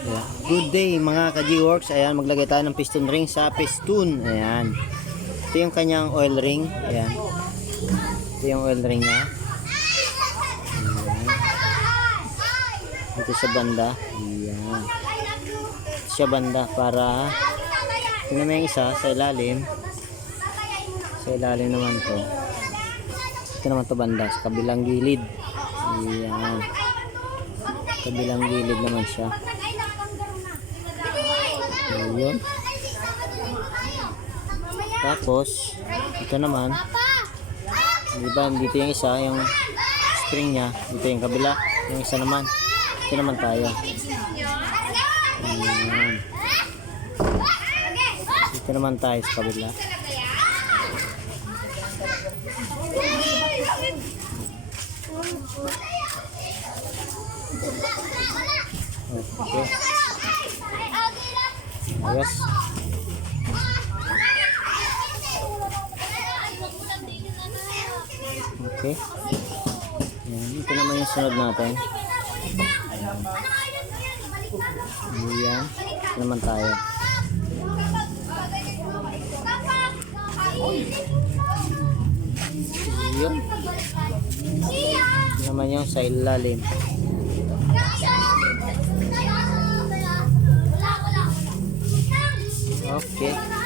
Ayan. Good day mga ka-G-Works. Ayan, maglagay tayo ng piston ring sa piston. Ayan. Ito yung kanyang oil ring. Ayan. Ito yung oil ring niya. Ayan. Ito sa banda. Ayan. Ito sa banda para tingnan mo yung isa sa ilalim. Sa ilalim naman to. Ito naman to banda sa kabilang gilid. Ayan. Kabilang gilid naman siya. Ayun. Tapos ito naman, diba dito yung isa, yung spring nya, dito yung kabila, yung isa naman, ito naman tayo. Ayan. Ito naman tayo sa kabila. Okay. Ayos. Okay. Ayan. Ito naman yung sunod natin. Ayan. Ito naman tayo. Ayan. Ito naman yung sa ilalim. Okay.